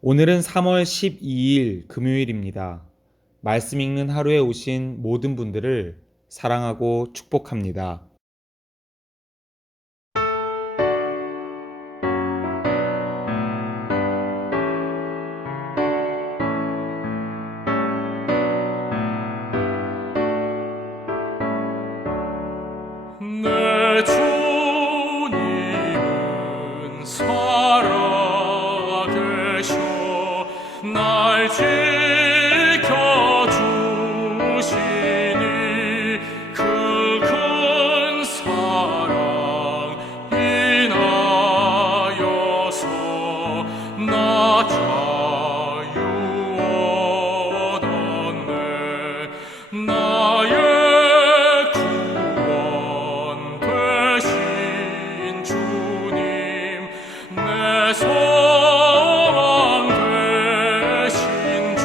오늘은 3월 12일 금요일입니다. 말씀 읽는 하루에 오신 모든 분들을 사랑하고 축복합니다. 내 주님은 살아계셔 날 지켜주시니 그 큰 사랑 인하여서 나 자유 얻었네 나의 구원 되신 주님 내 소망 되신 주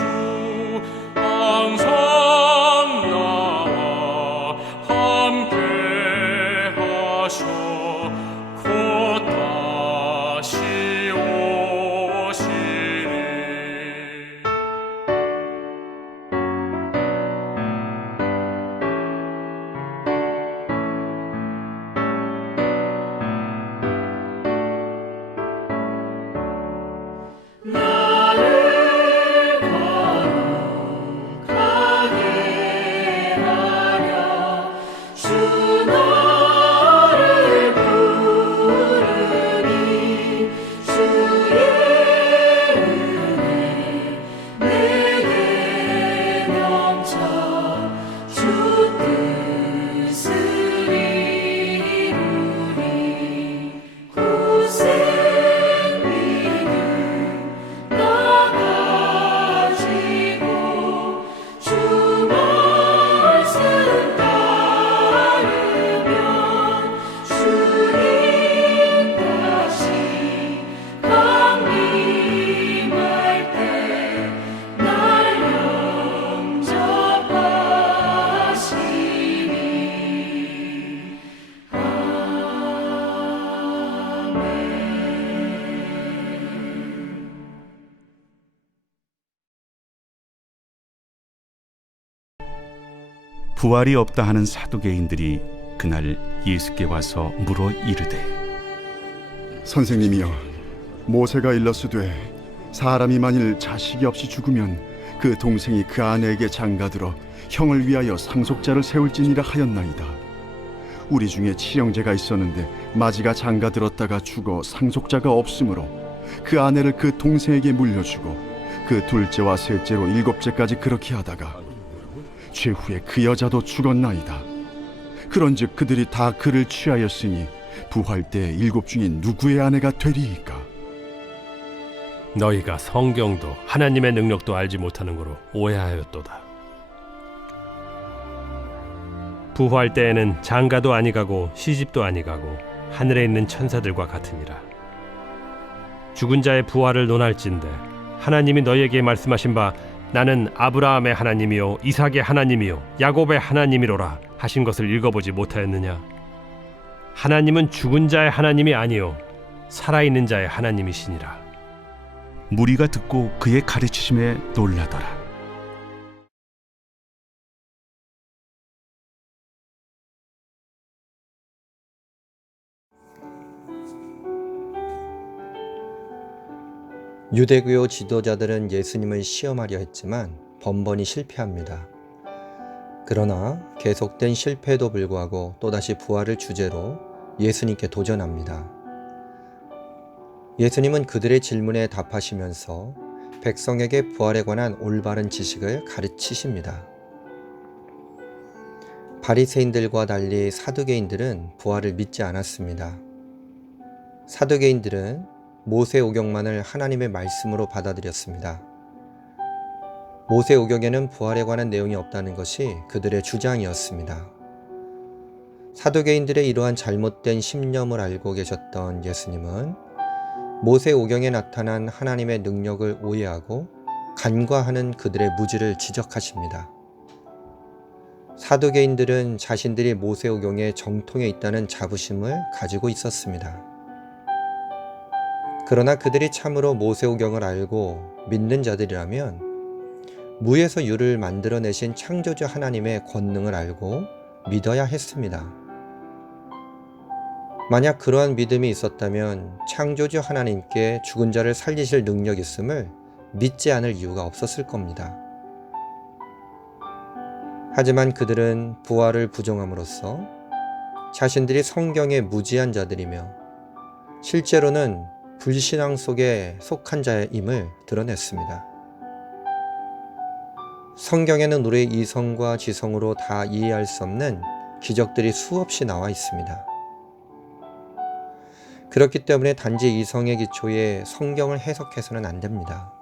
항상 나와 함께 하셔 곧 다시 오시리 나를 거룩하게 하려 주 너를 부르니 주의 은혜 내게 넘쳐 주 뜻을 이루리 고생 믿음 나 가지고 주 말씀 따르면 주님 다시 강림할 때 날 영접하시리 아멘. 부활이 없다 하는 사두개인들이 그날 예수께 와서 물어 이르되 선생님이여, 모세가 일렀으되 사람이 만일 자식이 없이 죽으면 그 동생이 그 아내에게 장가들어 형을 위하여 상속자를 세울지니라 하였나이다. 우리 중에 친형제가 있었는데 마지가 장가들었다가 죽어 상속자가 없으므로 그 아내를 그 동생에게 물려주고 그 둘째와 셋째로 일곱째까지 그렇게 하다가 최후에 그 여자도 죽었나이다. 그런즉 그들이 다 그를 취하였으니 부활 때 일곱 중에 누구의 아내가 되리이까? 너희가 성경도 하나님의 능력도 알지 못하는 거로 오해하였도다. 부활 때에는 장가도 아니가고 시집도 아니가고 하늘에 있는 천사들과 같으니라. 죽은 자의 부활을 논할진대 하나님이 너희에게 말씀하신 바 나는 아브라함의 하나님이요 이삭의 하나님이요 야곱의 하나님이로라 하신 것을 읽어보지 못하였느냐? 하나님은 죽은 자의 하나님이 아니요 살아있는 자의 하나님이시니라. 무리가 듣고 그의 가르치심에 놀라더라. 유대교 지도자들은 예수님을 시험하려 했지만 번번이 실패합니다. 그러나 계속된 실패에도 불구하고 또다시 부활을 주제로 예수님께 도전합니다. 예수님은 그들의 질문에 답하시면서 백성에게 부활에 관한 올바른 지식을 가르치십니다. 바리새인들과 달리 사두개인들은 부활을 믿지 않았습니다. 사두개인들은 모세오경만을 하나님의 말씀으로 받아들였습니다. 모세오경에는 부활에 관한 내용이 없다는 것이 그들의 주장이었습니다. 사두개인들의 이러한 잘못된 신념을 알고 계셨던 예수님은 모세오경에 나타난 하나님의 능력을 오해하고 간과하는 그들의 무지를 지적하십니다. 사두개인들은 자신들이 모세오경의 정통에 있다는 자부심을 가지고 있었습니다. 그러나 그들이 참으로 모세오경을 알고 믿는 자들이라면 무에서 유를 만들어내신 창조주 하나님의 권능을 알고 믿어야 했습니다. 만약 그러한 믿음이 있었다면 창조주 하나님께 죽은 자를 살리실 능력이 있음을 믿지 않을 이유가 없었을 겁니다. 하지만 그들은 부활을 부정함으로써 자신들이 성경의 무지한 자들이며 실제로는 불신앙 속에 속한 자임을 드러냈습니다. 성경에는 우리의 이성과 지성으로 다 이해할 수 없는 기적들이 수없이 나와 있습니다. 그렇기 때문에 단지 이성의 기초에 성경을 해석해서는 안 됩니다.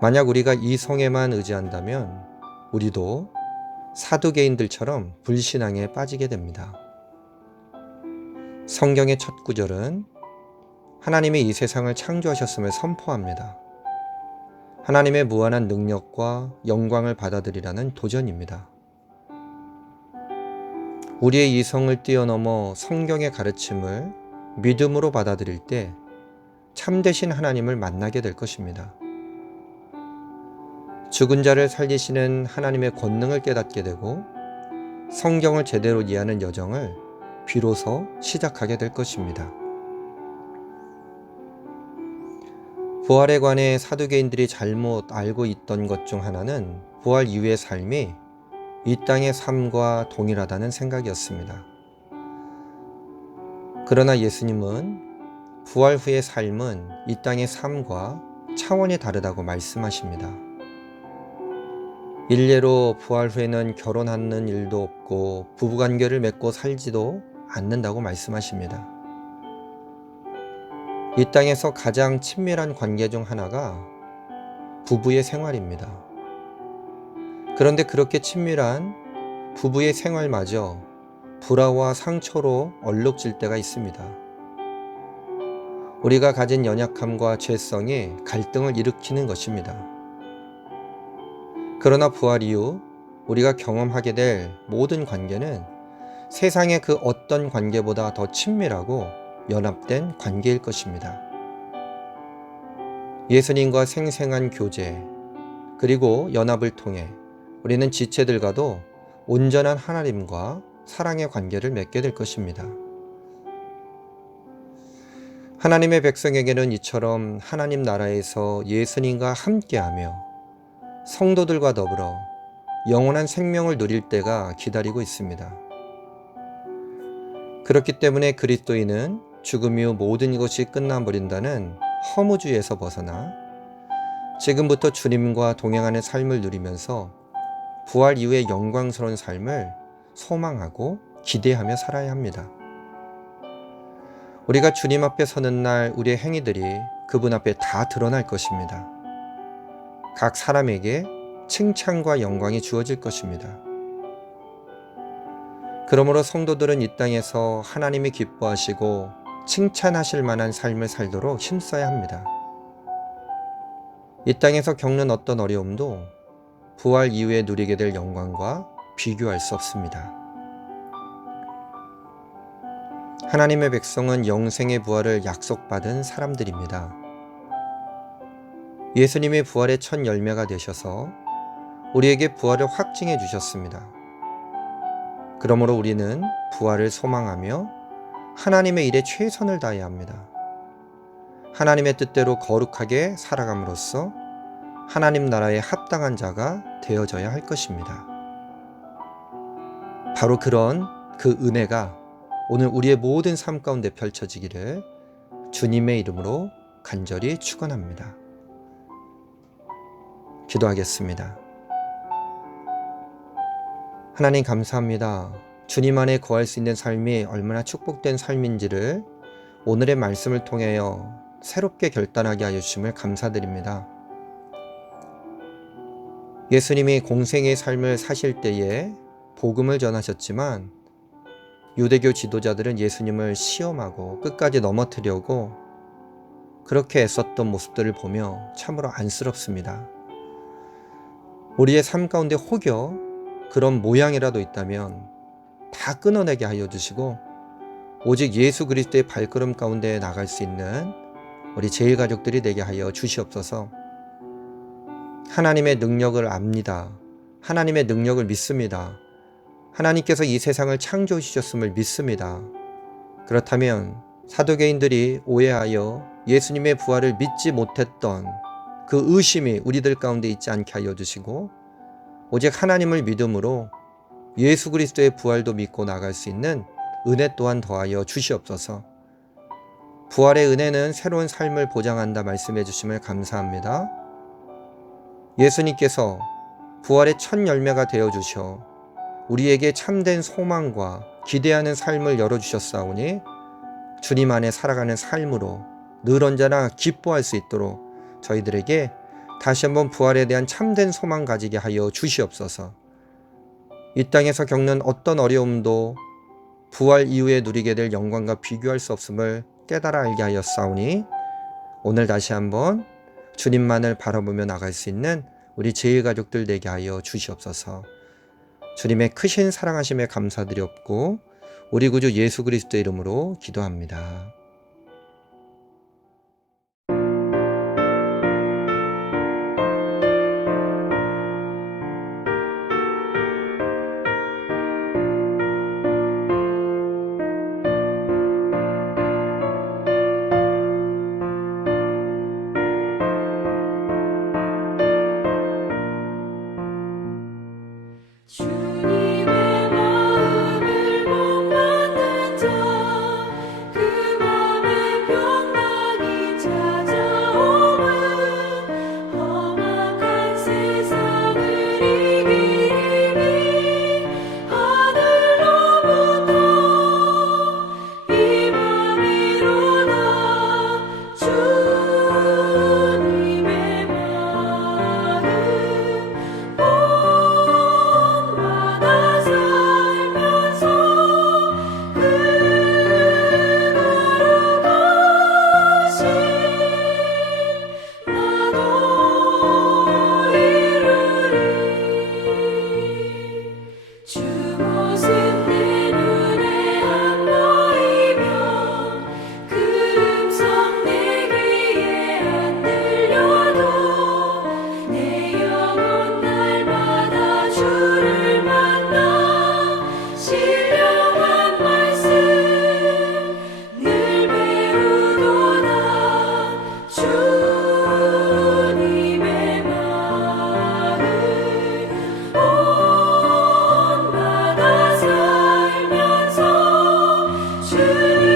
만약 우리가 이성에만 의지한다면 우리도 사두개인들처럼 불신앙에 빠지게 됩니다. 성경의 첫 구절은 하나님이 이 세상을 창조하셨음을 선포합니다. 하나님의 무한한 능력과 영광을 받아들이라는 도전입니다. 우리의 이성을 뛰어넘어 성경의 가르침을 믿음으로 받아들일 때 참되신 하나님을 만나게 될 것입니다. 죽은 자를 살리시는 하나님의 권능을 깨닫게 되고 성경을 제대로 이해하는 여정을 비로소 시작하게 될 것입니다. 부활에 관해 사두개인들이 잘못 알고 있던 것 중 하나는 부활 이후의 삶이 이 땅의 삶과 동일하다는 생각이었습니다. 그러나 예수님은 부활 후의 삶은 이 땅의 삶과 차원이 다르다고 말씀하십니다. 일례로 부활 후에는 결혼하는 일도 없고 부부관계를 맺고 살지도 않는다고 말씀하십니다. 이 땅에서 가장 친밀한 관계 중 하나가 부부의 생활입니다. 그런데 그렇게 친밀한 부부의 생활마저 불화와 상처로 얼룩질 때가 있습니다. 우리가 가진 연약함과 죄성이 갈등을 일으키는 것입니다. 그러나 부활 이후 우리가 경험하게 될 모든 관계는 세상의 그 어떤 관계보다 더 친밀하고 연합된 관계일 것입니다. 예수님과 생생한 교제, 그리고 연합을 통해 우리는 지체들과도 온전한 하나님과 사랑의 관계를 맺게 될 것입니다. 하나님의 백성에게는 이처럼 하나님 나라에서 예수님과 함께하며 성도들과 더불어 영원한 생명을 누릴 때가 기다리고 있습니다. 그렇기 때문에 그리스도인은 죽음 이후 모든 것이 끝나버린다는 허무주의에서 벗어나 지금부터 주님과 동행하는 삶을 누리면서 부활 이후의 영광스러운 삶을 소망하고 기대하며 살아야 합니다. 우리가 주님 앞에 서는 날 우리의 행위들이 그분 앞에 다 드러날 것입니다. 각 사람에게 칭찬과 영광이 주어질 것입니다. 그러므로 성도들은 이 땅에서 하나님이 기뻐하시고 칭찬하실 만한 삶을 살도록 힘써야 합니다. 이 땅에서 겪는 어떤 어려움도 부활 이후에 누리게 될 영광과 비교할 수 없습니다. 하나님의 백성은 영생의 부활을 약속받은 사람들입니다. 예수님이 부활의 첫 열매가 되셔서 우리에게 부활을 확증해 주셨습니다. 그러므로 우리는 부활을 소망하며 하나님의 일에 최선을 다해야 합니다. 하나님의 뜻대로 거룩하게 살아감으로써 하나님 나라에 합당한 자가 되어져야 할 것입니다. 바로 그런 그 은혜가 오늘 우리의 모든 삶 가운데 펼쳐지기를 주님의 이름으로 간절히 축원합니다. 기도하겠습니다. 하나님 감사합니다. 주님 안에 거할 수 있는 삶이 얼마나 축복된 삶인지를 오늘의 말씀을 통하여 새롭게 결단하게 하여 주심을 감사드립니다. 예수님이 공생의 삶을 사실 때에 복음을 전하셨지만 유대교 지도자들은 예수님을 시험하고 끝까지 넘어뜨리려고 그렇게 애썼던 모습들을 보며 참으로 안쓰럽습니다. 우리의 삶 가운데 혹여 그런 모양이라도 있다면 다 끊어내게 하여 주시고 오직 예수 그리스도의 발걸음 가운데 나갈 수 있는 우리 제1가족들이 되게 하여 주시옵소서. 하나님의 능력을 압니다. 하나님의 능력을 믿습니다. 하나님께서 이 세상을 창조해 주셨음을 믿습니다. 그렇다면 사도계인들이 오해하여 예수님의 부활을 믿지 못했던 그 의심이 우리들 가운데 있지 않게 하여 주시고, 오직 하나님을 믿음으로 예수 그리스도의 부활도 믿고 나갈 수 있는 은혜 또한 더하여 주시옵소서. 부활의 은혜는 새로운 삶을 보장한다 말씀해 주심을 감사합니다. 예수님께서 부활의 첫 열매가 되어 주셔 우리에게 참된 소망과 기대하는 삶을 열어주셨사오니 주님 안에 살아가는 삶으로 늘 언제나 기뻐할 수 있도록 저희들에게 다시 한번 부활에 대한 참된 소망 가지게 하여 주시옵소서. 이 땅에서 겪는 어떤 어려움도 부활 이후에 누리게 될 영광과 비교할 수 없음을 깨달아 알게 하였사오니 오늘 다시 한번 주님만을 바라보며 나갈 수 있는 우리 제1가족들 되게 하여 주시옵소서. 주님의 크신 사랑하심에 감사드렸고 우리 구주 예수 그리스도의 이름으로 기도합니다. 주님의 마음을 못 받는 자, 그 맘에 병락이 찾아오면 험악한 세상을 이기리 하늘로부터 임함이로다. 주님의 마음 본받아 살면서 그거룩하신 나도 이루리. 주 모습 내 눈에 안 보이며 그 음성 내 귀에 안 들려도 내 영혼 날마다 주를 만나 신령한 말씀 늘 배우도다. 주님의 마음 본받아 살면서 주님